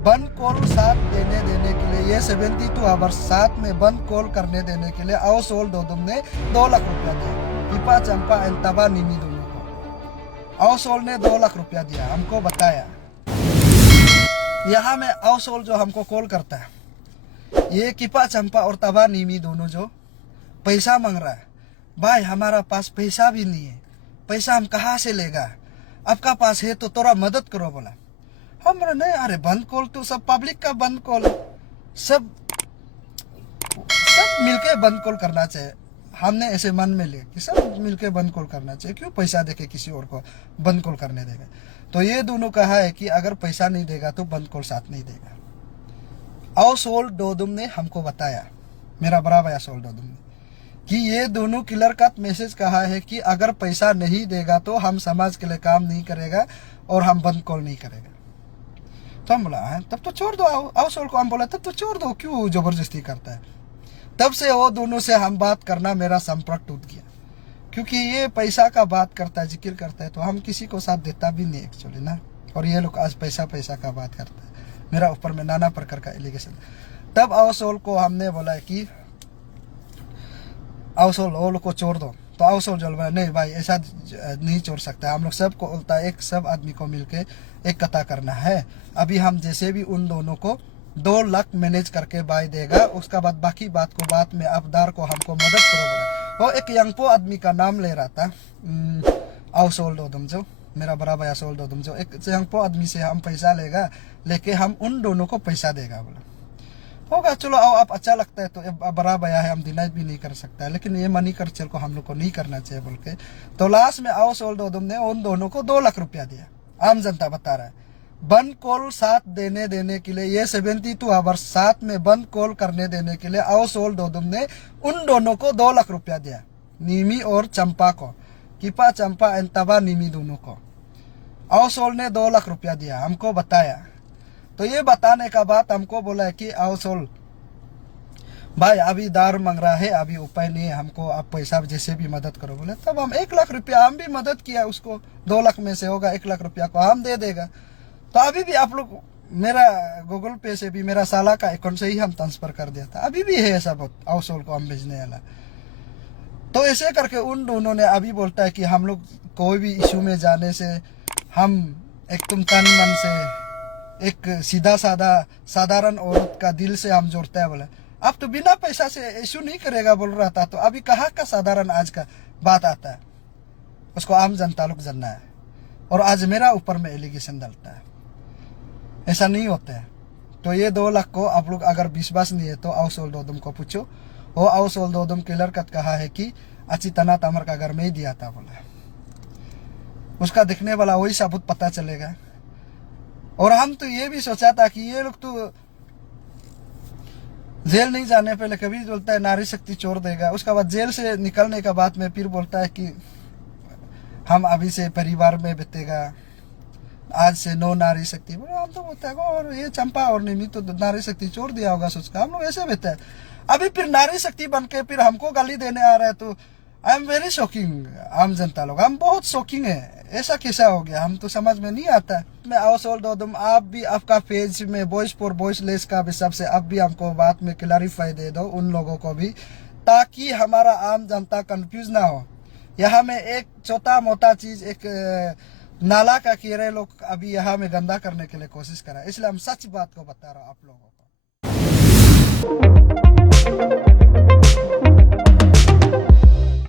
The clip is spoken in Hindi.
बंद कॉल साथ देने के लिए, ये 72 आवर्स साथ में बंद कॉल करने देने के लिए आओसोल डोडुम ने 2 लाख रुपया दिया। किपा चंपा एंड तबा निमी दोनों को आओसोल ने 2 लाख रुपया दिया। हमको बताया यहाँ में आओसोल जो हमको कॉल करता है, ये किपा चंपा और तबा निमी दोनों जो पैसा मांग रहा है, भाई हमारा पास पैसा भी नहीं है, पैसा हम कहाँ से लेगा, आपका पास है तो थोड़ा मदद करो बोला। हम बोले नहीं, अरे बंद कॉल तो सब पब्लिक का बंद कॉल, सब मिलके बंद कॉल करना चाहिए। हमने ऐसे मन में लिया कि सब मिलके बंद कॉल करना चाहिए, क्यों पैसा देके किसी और को बंद कॉल करने देगा। तो ये दोनों कहा है कि अगर पैसा नहीं देगा तो बंद कॉल साथ नहीं देगा। आओसोल डोडुम ने हमको बताया, मेरा बड़ा भैया सोल डोडुम ने, कि ये दोनों क्लियर कट मैसेज कहा है कि अगर पैसा नहीं देगा तो हम समाज के लिए काम नहीं करेगा और हम बंद कॉल नहीं करेगा। तो हम बोला है तब तो छोड़ दो आओसोल को। हम बोला तब तो छोड़ दो, क्यों जबरदस्ती करता है। तब से वो दोनों से हम बात करना, मेरा संपर्क टूट गया, क्योंकि ये पैसा का बात करता है, जिक्र करता है, तो हम किसी को साथ देता भी नहीं एक्चुअली ना। और ये लोग आज पैसा का बात करता है, मेरा ऊपर में नाना प्रकार का एलिगेशन। तब आओसोल को हमने बोला कि आओसोल वो लोग को छोड़ दो। तो आओसोल जो बोला नहीं भाई ऐसा नहीं छोड़ सकता, हम लोग सबको उल्टा एक सब आदमी को मिलके एक कथा करना है। अभी हम जैसे भी उन दोनों को 2 लाख मैनेज करके भाई देगा, उसका बाद बाकी बात को बाद में आपदार को हमको मदद करो बोला। वो एक यंगपो आदमी का नाम ले रहा था, आओसोल डोडुम जो मेरा बड़ा भैया सोल डोडुम जो, एक यंगपो आदमी से हम पैसा लेगा, लेके हम उन दोनों को पैसा देगा बोला। होगा चलो आओ, आप अच्छा लगता है तो बड़ा भैया है, हम डिनाई भी नहीं कर सकता है, लेकिन ये मनी कल्चर को हम लोग को नहीं करना चाहिए बोल के। तो लास्ट में आओसोल डोडुम ने उन दोनों को 2 लाख रुपया दिया। आम जनता बता रहा है बंद कॉल साथ देने के लिए, ये 72 आवर्स साथ में बंद कॉल करने देने के लिए आओसोल डोडुम ने उन दोनों को 2 लाख रुपया दिया। निमी और चंपा को, किपा चंपा एंड तबा निमी दोनों को आओसोल ने 2 लाख रुपया दिया। हमको बताया, तो ये बताने का बाद हमको बोला है कि आओसोल भाई अभी दारू मांग रहा है, अभी उपाय नहीं है, हमको आप पैसा जैसे भी मदद करो बोले। तब हम 1 लाख रुपया हम भी मदद किया उसको, 2 लाख में से होगा 1 लाख रुपया को हम दे देगा। तो अभी भी आप लोग मेरा गूगल पे से भी मेरा साला का अकाउंट से ही हम ट्रांसफर कर दिया था, अभी भी है ऐसा बहुत आओसोल को हम भेजने वाला। तो ऐसे करके उन दोनों ने अभी बोलता है कि हम लोग कोई भी इशू में जाने से हम एकदम तन मन से एक सीधा साधा साधारण औरत का दिल से हम जोड़ता है बोले। अब तो बिना पैसा से इशू नहीं करेगा बोल रहा था, तो अभी कहाँ का साधारण आज का बात आता है, उसको आम जनता लोग जानना है। और आज मेरा ऊपर में एलिगेशन डालता है, ऐसा नहीं होता है। तो ये 2 लाख को आप लोग अगर विश्वास नहीं है तो आओसोल डोडुम को पूछो। वो आओसोल डोडुम क्लियर कट कहा है कि अच्छी तना तमर का घर में ही दिया था बोला। उसका दिखने वाला वही सबूत पता चलेगा। और हम तो ये भी सोचा था कि ये लोग तो जेल नहीं जाने पहले कभी बोलता है नारी शक्ति छोड़ देगा, उसका बाद जेल से निकलने का बाद में फिर बोलता है कि हम अभी से परिवार में बीतेगा, आज से नो नारी शक्ति। हम तो बोलते हैं और ये चंपा और निमी तो नारी शक्ति छोड़ दिया होगा सोच का, हम लोग ऐसे बेहते हैं। अभी फिर नारी शक्ति बन के फिर हमको गाली देने आ रहा है, तो आई एम वेरी शॉकिंग। आम जनता लोग हम बहुत शॉकिंग है, ऐसा कैसा हो गया, हम तो समझ में नहीं आता। मैं आओसोल डोडुम आप भी आपका पेज में वॉइस फॉर वॉइसलेस का भी सबसे आप भी हमको बात में क्लैरिफाई दे दो उन लोगों को भी, ताकि हमारा आम जनता कंफ्यूज ना हो। यहाँ में एक छोटा मोटा चीज, एक नाला का कीड़े लोग अभी यहाँ में गंदा करने के लिए कोशिश करा, इसलिए हम सच बात को बता रहा हूँ आप लोगों को।